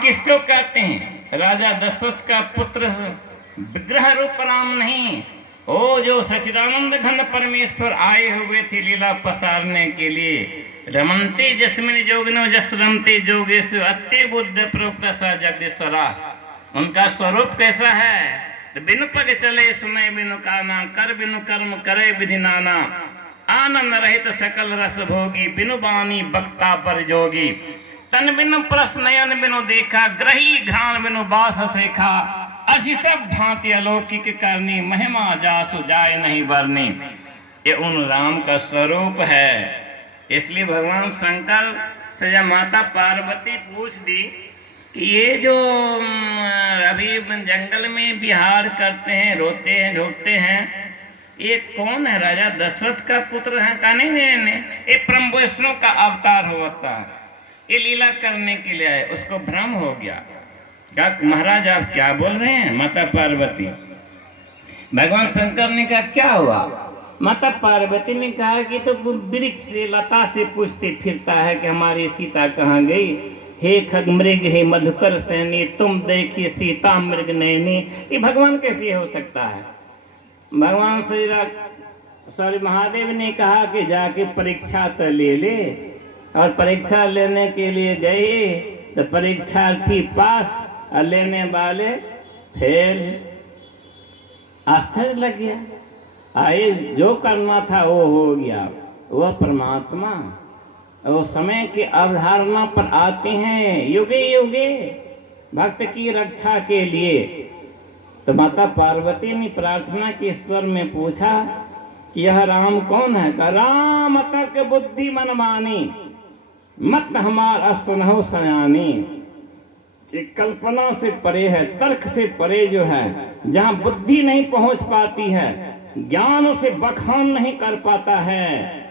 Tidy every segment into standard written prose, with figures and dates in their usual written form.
किसको कहते हैं? राजा दशरथ का पुत्र विग्रह रूप राम नहीं, ओ जो सच्चिदानंद घन परमेश्वर आए हुए थे लीला पसारने के लिए। रमन्ते जस्मिन जोगिनो जस रमते जोगेशु अत्ते बुद्ध प्रोक्त सा जगदीश्वरा। उनका स्वरूप कैसा है? तो बिनु पग चले सुने बिनु काना, कर बिनु कर्म करे विधि नाना, आनंद रहित सकल रस भोगी, बिनु बानी बक्ता पर जोगी। तन बिनु प्रस नयन बिनु देखा, ग्रही घ्राण बिनु बास सेखा, असी सब भांति अलौकिक करनी, महिमा जासु जाय नहीं बरनी। ये उन राम का स्वरूप है। इसलिए भगवान शंकर से जब माता पार्वती पूछ दी कि ये जो अभी जंगल में विहार करते हैं, रोते हैं ढोकते हैं, ये कौन है? राजा दशरथ का पुत्र है? का नहीं, ये परम वैष्णव का अवतार होता है, ये लीला करने के लिए आए। उसको भ्रम हो गया। क्या महाराज आप क्या बोल रहे हैं? माता पार्वती, भगवान शंकर ने कहा क्या हुआ? माता पार्वती ने कहा कि तो वृक्ष से लता से पूछते फिरता है कि हमारी सीता कहाँ गई। हे खग मृग हे मधुकर सैनी, तुम देखिए सीता मृग नैनी। ये भगवान कैसे हो सकता है? भगवान श्री महादेव ने कहा कि जाके परीक्षा तो ले ले, और परीक्षा लेने के लिए गए तो परीक्षार्थी पास और लेने वाले फेल। आश्चर्य लग गया। आए जो करना था वो हो गया। वह परमात्मा वो समय की अवधारणा पर आते हैं युगे युगे भक्त की रक्षा के लिए। तो माता पार्वती ने प्रार्थना के स्वर में पूछा कि यह राम कौन है? का राम तर्क बुद्धि मन मानी, मत हमारा सुनहो सयानी। कि कल्पना से परे है, तर्क से परे जो है, जहाँ बुद्धि नहीं पहुंच पाती है, ज्ञान से बखान नहीं कर पाता है,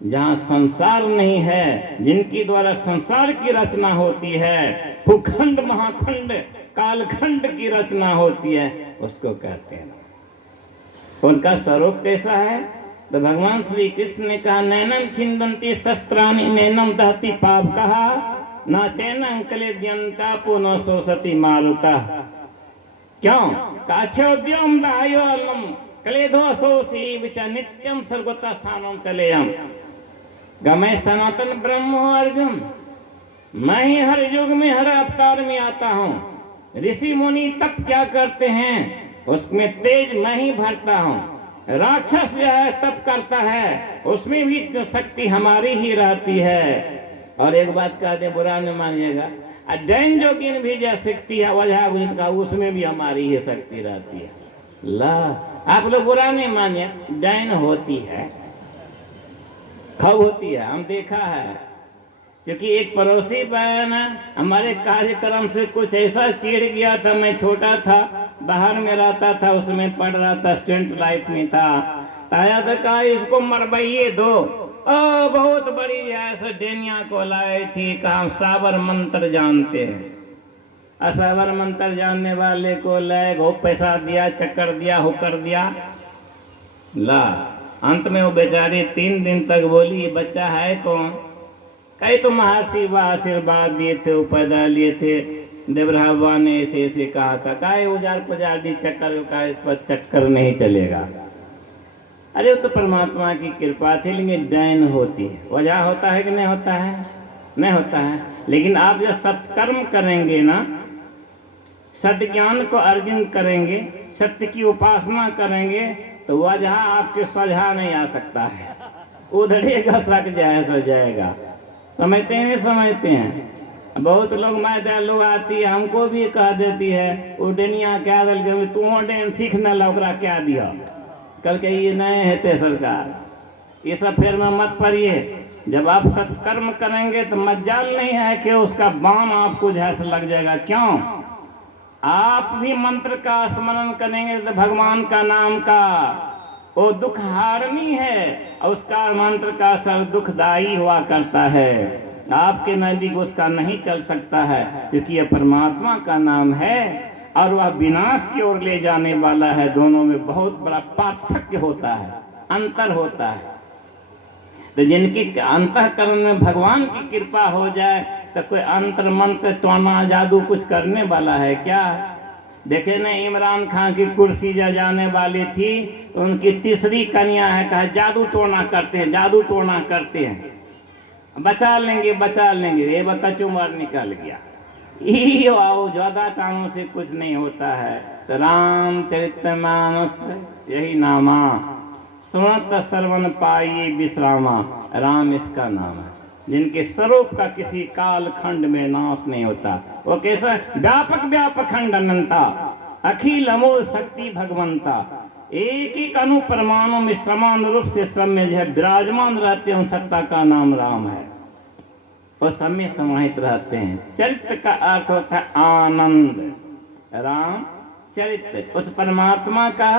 जहाँ संसार नहीं है, जिनके द्वारा संसार की रचना होती है, भूखंड महाखंड कालखंड की रचना होती है, उसको कहते हैं। उनका स्वरूप कैसा है? तो भगवान श्री कृष्ण ने कहा नैनम छिंदंती शस्त्राणि नैनम दहती पाप कहा, ना चैनम क्लेद्यंता पुनः सोसती मारुता। क्यों? काछोद्यम दायोलम क्लेदो सोसी विच नित्यम सर्वता स्थानम चलेयम। मैं सनातन ब्रह्म हूँ अर्जुन, मैं ही हर युग में हर अवतार में आता हूँ। ऋषि मुनि तप क्या करते हैं उसमें तेज मैं ही भरता हूँ। राक्षस जो है तप करता है उसमें भी शक्ति हमारी ही रहती है। और एक बात कह दे, बुरा न मानिएगा, दैन जोगिन भी जो शक्ति है वजह गुणित का, उसमें भी हमारी ही शक्ति रहती है। ला आप लोग बुरा नहीं मानिए, दैन होती है, खब होती है, हम देखा है। क्योंकि एक पड़ोसी बहन हमारे कार्यक्रम से कुछ ऐसा चिढ़ गया था, मैं छोटा था, बाहर में रहता था, उसमें पढ़ रहा था, स्टूडेंट लाइफ में था, आया तो कहा इसको मरवाइए दो। बहुत बड़ी ऐसे डेनिया को लाई थी, कहा साबर मंत्र जानते हैं। साबर मंत्र जानने वाले को लाए, वो पैसा दिया, चक्कर दिया, होकर दिया। ला अंत में वो बेचारी 3 दिन तक बोली ये बच्चा है कौन? कई तो महर्षि व आशीर्वाद दिए थे, वो पैदा लिए थे, देवरा बाबा ने ऐसे ऐसे कहा था, काहे उजार पुजार दी चक्कर का, इस पर चक्कर नहीं चलेगा। अरे वो तो परमात्मा की कृपा थी, लेकिन दैन होती है, वजह होता है कि नहीं होता है? नहीं होता है। लेकिन आप जब सत्कर्म करेंगे ना, सत्य ज्ञान को अर्जित करेंगे, सत्य की उपासना करेंगे, तो वजह आपके सोझा नहीं आ सकता है, उधड़ेगा सक जाए सो जाएगा। समझते हैं? समझते हैं। बहुत लोग मैदा लोग आती है, हमको भी कह देती है वो डेनिया क्या दल के तुम डेन सीख न ला, क्या दिया कल के ये नए हेते सरकार, ये सब फिर में मत पड़िए। जब आप सत्कर्म करेंगे तो मजाल नहीं है कि उसका बाम आपको जैसे लग जाएगा। क्यों? आप भी मंत्र का स्मरण करेंगे तो भगवान का नाम का, वो दुख हारनी है, और उसका मंत्र का असर दुखदाई हुआ करता है। आपके नजदीक उसका नहीं चल सकता है, क्योंकि यह परमात्मा का नाम है और वह विनाश की ओर ले जाने वाला है। दोनों में बहुत बड़ा पार्थक्य होता है, अंतर होता है। तो जिनके अंतःकरण में भगवान की कृपा हो जाए, तो कोई अंतर मंत्र टोना जादू कुछ करने वाला है क्या? देखे ना, इमरान खान की कुर्सी जो जाने वाली थी तो उनकी तीसरी कन्या है, कहा जादू टोना करते हैं, जादू टोना करते हैं, बचा लेंगे बचा लेंगे, ये कचूमर निकल गया। ये आओ ज्यादा टाइमों से कुछ नहीं होता है। तो रामचरितमानस यही नामा, सुनत श्रवण पाइए विश्रामा, राम इसका नाम है जिनके स्वरूप का किसी काल खंड में नाश नहीं होता। वो कैसा व्यापक व्यापक खंड अनंता, अखिल अमोल शक्ति भगवंता, एक एक अणु परमाणु में समान रूप से सब में जो है विराजमान रहते हैं, उन सत्ता का नाम राम है और सब में समाहित रहते हैं। चरित्र का अर्थ होता है आनंद। राम चरित्र, उस परमात्मा का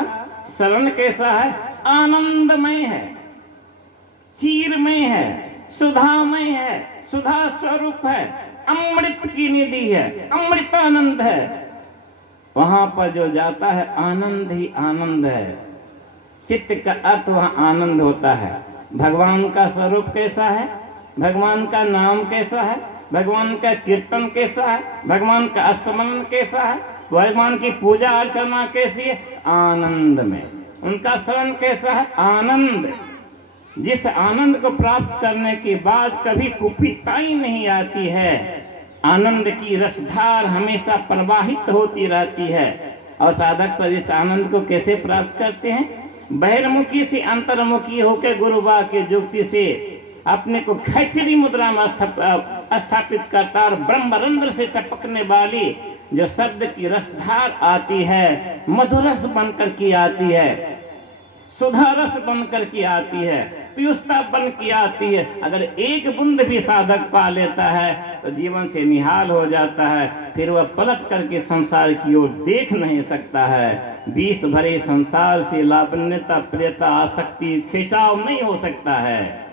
शरण कैसा है? आनंदमय है, चीरमय है, सुधामय है, सुधा स्वरूप है, अमृत की निधि है, अमृतानंद है। वहां पर जो जाता है आनंद ही आनंद है। चित्त का अर्थ वहां आनंद होता है। भगवान का स्वरूप कैसा है? भगवान का नाम कैसा है? भगवान का कीर्तन कैसा है? भगवान का स्मरण कैसा है? भगवान की पूजा अर्चना कैसी है? आनंद में। उनका शरण कैसा है? आनंद। जिस आनंद को प्राप्त करने के बाद कभी कुपितताई नहीं आती है, आनंद की रसधार हमेशा प्रवाहित होती रहती है। और साधक सब इस आनंद को कैसे प्राप्त करते हैं? बहिर्मुखी से अंतर्मुखी होकर गुरुबा के जुक्ति से अपने को खैचरी मुद्रा में स्थापित करता, और ब्रह्मरंध्र से टपकने वाली जो शब्द की रसधार आती है, मधुरस बनकर की आती है, सुधारस बनकर की आती है, पीयूषता बन की आती है। अगर एक बूंद भी साधक पा लेता है तो जीवन से निहाल हो जाता है, फिर वह पलट करके संसार की ओर देख नहीं सकता है। विष भरे संसार से लावण्यता प्रियता आसक्ति खिंचाव नहीं हो सकता है।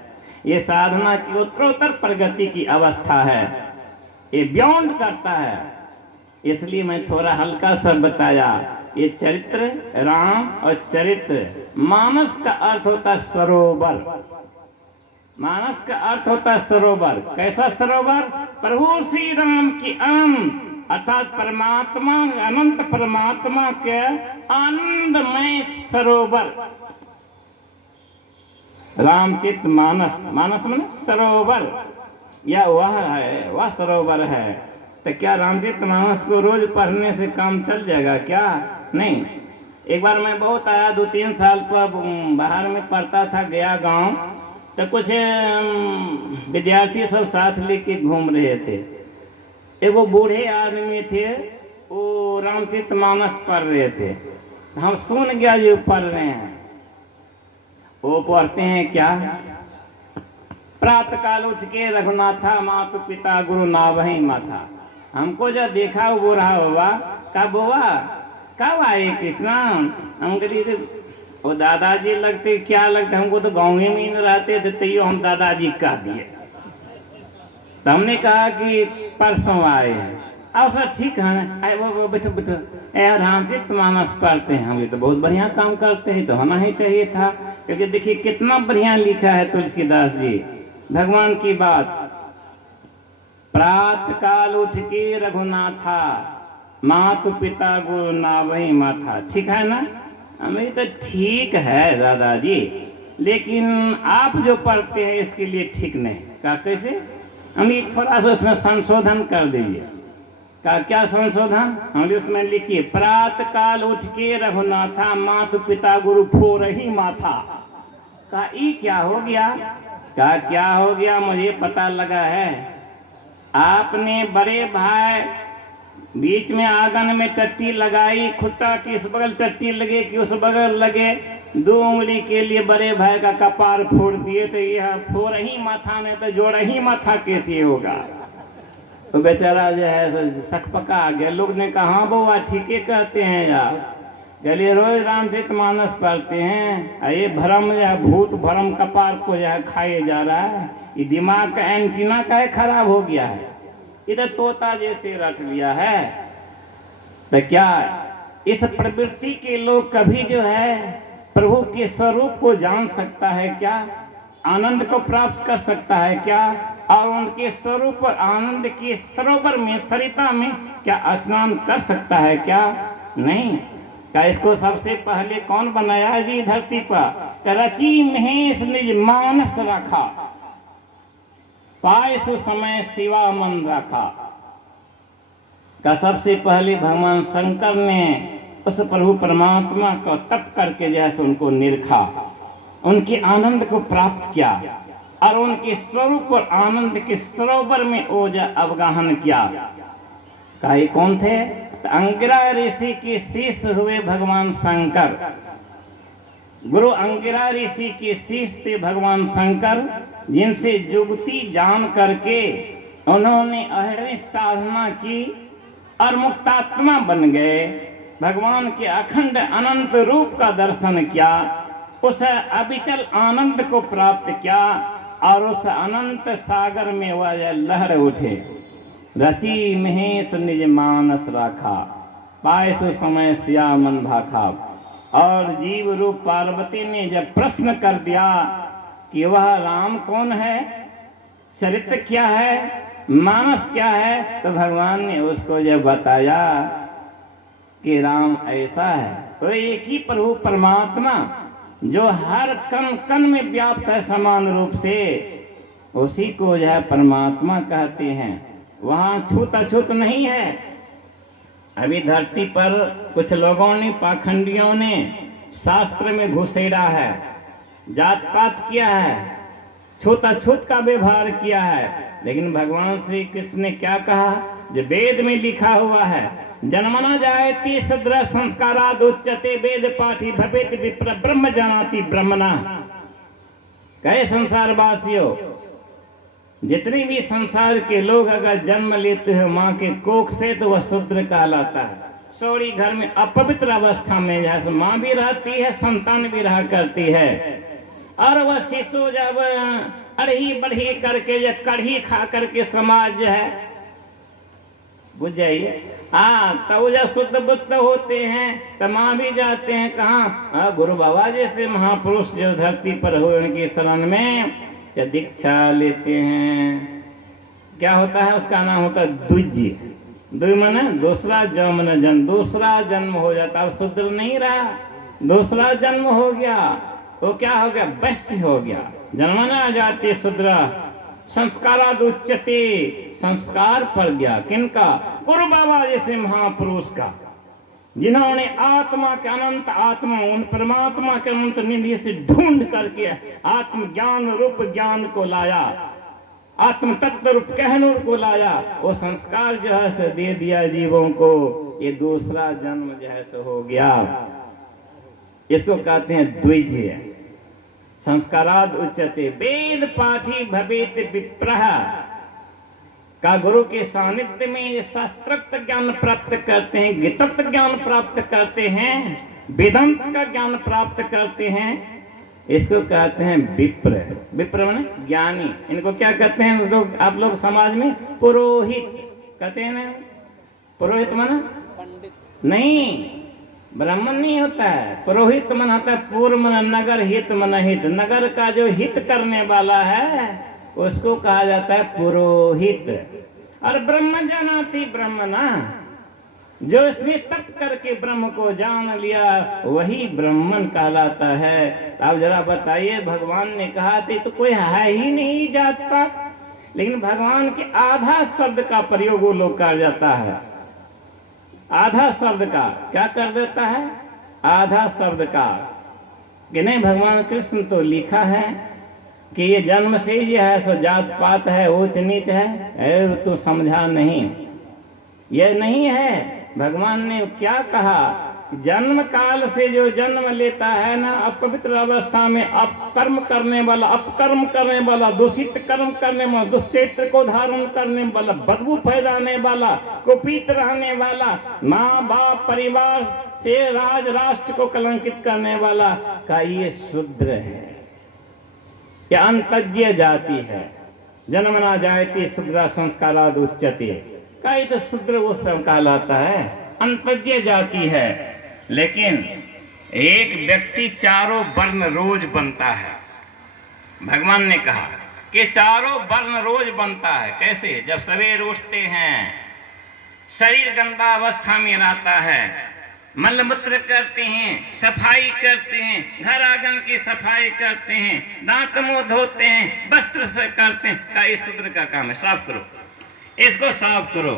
ये साधना की उत्तरोत्तर प्रगति की अवस्था है, ये बियॉन्ड करता है। इसलिए मैं थोड़ा हल्का सा बताया। ये चरित्र राम और चरित्र, मानस का अर्थ होता है सरोवर। मानस का अर्थ होता है सरोवर। कैसा सरोवर? प्रभु श्री राम की अनंत अर्थात परमात्मा, अनंत परमात्मा के आनंदमय सरोवर। रामचित मानस, मानस में सरोवर, या वह है, वह सरोवर है। तो क्या रामचित मानस को रोज पढ़ने से काम चल जाएगा क्या? नहीं। एक बार मैं बहुत आया, 2-3 साल पर बाहर में पढ़ता था, गया गांव, तो कुछ विद्यार्थी सब साथ लेके घूम रहे थे। एक वो बूढ़े आदमी थे, वो रामचित मानस पढ़ रहे थे। हम सुन गया जो पढ़ रहे हैं। वो पढ़ते हैं क्या? प्रातः काल उठ के रघुनाथा, मातु पिता गुरु नावही माथा। हमको जब देखा वो बोल रहा, बाबा का बुआ कब आए कृष्णा? हम कहते वो दादाजी लगते, क्या लगते, हमको तो गाँव ही में रहते थे, तैयो हम दादाजी कह दिए। तो हमने कहा कि परसों आए हैं। और सर ठीक है ना, वो बैठो बैठो, रामचित मानस पढ़ते हैं। हम ये तो बहुत बढ़िया काम करते हैं, तो होना ही चाहिए था, क्योंकि देखिए कितना बढ़िया लिखा है तुलसीदास जी भगवान की बात। प्रातः काल उठ के रघुनाथा, मातु पिता गुरु नावही माथा। ठीक है ना? हमें तो ठीक है दादाजी, लेकिन आप जो पढ़ते हैं इसके लिए ठीक नहीं। क्या कैसे? हमें थोड़ा सा उसमें संशोधन कर दीजिए। क्या संशोधन? हम उसमें लिखिए, प्रातः काल उठ के रघुनाथा, मातु पिता गुरु फोरही माथा। का ई क्या हो गया? क्या हो गया? मुझे पता लगा है, आपने बड़े भाई बीच में आंगन में टट्टी लगाई, खुट्टा की इस बगल टट्टी लगे कि उस बगल लगे, 2 उंगली के लिए बड़े भाई का कपार फोड़ दिए। तो यह फोरही माथा ने तो जोड़ही माथा कैसे होगा? तो बेचारा जो है सकपका आ गया। लोग ने कहा हाँ बउआ ठीके कहते हैं यार, चलिए रोज रामचरित मानस पढ़ते हैं, ये भ्रम या भूत भ्रम कपार को जो है खाए जा रहा है। ये दिमाग का एंटीना का खराब हो गया है, इधर तोता जैसे रट लिया है। तो क्या इस प्रवृत्ति के लोग कभी जो है प्रभु के स्वरूप को जान सकता है क्या? आनंद को प्राप्त कर सकता है क्या? और उनके स्वरूप और आनंद के सरोवर में, सरिता में क्या स्नान कर सकता है क्या? नहीं। क्या इसको सबसे पहले कौन बनाया जी धरती पर? रची महेश निज मानस रखा, पाए सो समय शिवा मन रखा। का सबसे पहले भगवान शंकर ने उस प्रभु परमात्मा को तप करके जैसे उनको निरखा, उनके आनंद को प्राप्त किया और उनके स्वरूप और आनंद के सरोवर में ओजा अवगाहन किया। कई कौन थे? तो अंगिरा ऋषि के शिष्य हुए भगवान शंकर। गुरु अंगिरा ऋषि के शिष्य थे भगवान शंकर, जिनसे जुगती जान करके उन्होंने अहरनिश साधना की और मुक्तात्मा बन गए। भगवान के अखंड अनंत रूप का दर्शन किया, उस अविचल आनंद को प्राप्त किया और उस अनंत सागर में वह लहर उठे। रची महेश निज मानस राखा, पाए सो समय सिया मन भाखा। और जीव रूप पार्वती ने जब प्रश्न कर दिया कि वह राम कौन है, चरित्र क्या है, मानस क्या है, तो भगवान ने उसको जब बताया कि राम ऐसा है, तो एक ही प्रभु परमात्मा जो हर कण कण में व्याप्त है समान रूप से, उसी को जो है परमात्मा कहते हैं। वहाँ छूत अछूत नहीं है। अभी धरती पर कुछ लोगों ने, पाखंडियों ने शास्त्र में घुसेड़ा है, जात पात किया है, छूत अछूत का व्यवहार किया है। लेकिन भगवान श्री कृष्ण ने क्या कहा? जो वेद में लिखा हुआ है, जन्मना जायते शूद्र संस्काराद उच्यते वेद पाठी भवेत विप्र ब्रह्म जानाति ब्रह्मणा। कहे संसार वासियों, जितने भी संसार के लोग अगर जन्म लेते हो माँ के कोख से, तो वह शूद्र कहलाता है। सौड़ी घर में अपवित्र अवस्था में जैसे माँ भी रहती है, संतान भी रहा करती है, और वह शिशु जब अड़ही बढ़ी करके या कढ़ी खा करके समाज जो है, बुझ जाइए, तब जब शुद्ध बुद्ध होते हैं तो माँ भी जाते हैं कहाँ? गुरु बाबा जैसे महापुरुष जो धरती पर हो, उनकी शरण में क्या दीक्षा लेते हैं। क्या होता है? उसका नाम होता है द्विज। द्वि माने दूसरा जन्म, दूसरा जन्म हो जाता है। अब शूद्र नहीं रहा, दूसरा जन्म हो गया, वो क्या हो गया? वैश्य हो गया। जन्मना जाते शूद्र संस्काराद उच्यते, संस्कार पर गया किनका? गुरु बाबा जैसे महापुरुष का, जिन्होंने आत्मा के अनंत आत्मा, उन परमात्मा के अनंत निधि से ढूंढ करके आत्मज्ञान रूप ज्ञान को लाया, आत्म तत्व रूप कहने को लाया। वो संस्कार जो है सो दे दिया जीवों को, ये दूसरा जन्म जो है सो हो गया। इसको कहते हैं द्विज। संस्काराद उच्यते वेद पाठी भवेत विप्रः। का गुरु के सानिध्य में शास्त्रोक्त ज्ञान प्राप्त करते हैं, गीतोक्त ज्ञान प्राप्त करते हैं, वेदांत का ज्ञान प्राप्त करते हैं। इसको कहते हैं विप्र। विप्र माने ज्ञानी। इनको क्या कहते हैं लोग, आप लोग समाज में? पुरोहित कहते हैं ना। पुरोहित माना पंडित नहीं, ब्राह्मण नहीं होता है। पुरोहित मन होता है पूर्व मन नगर हित मन हित। नगर का जो हित करने वाला है उसको कहा जाता है पुरोहित। और ब्रह्म जानाति ब्रह्मणा, जो इसने तप करके ब्रह्म को जान लिया वही ब्राह्मण कहलाता है। अब जरा बताइए, भगवान ने कहा थी तो कोई है ही नहीं जात पात, लेकिन भगवान के आधा शब्द का प्रयोग वो लोग कर जाता है। आधा शब्द का क्या कर देता है? आधा शब्द का कि नहीं, भगवान कृष्ण तो लिखा है कि ये जन्म से ही है सो जात पात है, ऊंच नीच है। तो समझा नहीं, ये नहीं है। भगवान ने क्या कहा? जन्म काल से जो जन्म लेता है ना, अपवित्र अवस्था में अपकर्म करने वाला, अपकर्म करने वाला, दूषित कर्म करने वाला, दुष्चरित्र को धारण करने वाला, बदबू फैलाने वाला, कुपित रहने वाला, माँ बाप परिवार से राज राष्ट्र को कलंकित करने वाला का ये शूद्र है, ये अंतज्य जाति है। जन्मना जायते शूद्र संस्काराद उच्यते। कई तो शूद्र वो सब कहलाता है, अंतज्य जाति है। लेकिन एक व्यक्ति चारों वर्ण रोज बनता है। भगवान ने कहा कि चारों वर्ण रोज बनता है। कैसे? जब सवेर उठते हैं, शरीर गंदा अवस्था में रहता है, मलमूत्र करते हैं, सफाई करते हैं, घर आंगन की सफाई करते हैं, दांत मुंह धोते हैं, वस्त्र से करते हैं। का इस शूद्र का काम है, साफ करो, इसको साफ करो।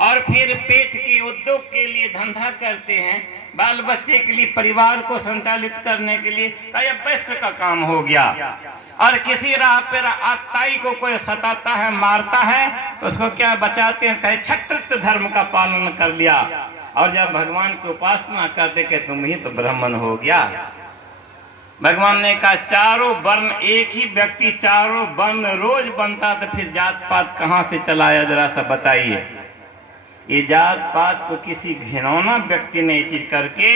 और फिर पेट के उद्योग के लिए धंधा करते हैं, बाल बच्चे के लिए, परिवार को संचालित करने के लिए, का यह वैश्य का काम हो गया। और किसी राह पर आताई को कोई सताता है, मारता है, तो उसको क्या बचाते हैं? कहे क्षत्रिय धर्म का पालन कर लिया। और जब भगवान की उपासना करते कि तुम ही तो ब्राह्मण हो गया। भगवान ने कहा चारों वर्ण, एक ही व्यक्ति चारों वर्ण रोज बनता, तो फिर जात पात कहाँ से चलाया? जरा सा बताइए। ये जात पात को किसी घिनौना व्यक्ति ने चीज करके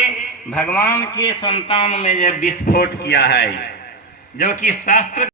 भगवान के संतान में यह विस्फोट किया है, जो कि शास्त्र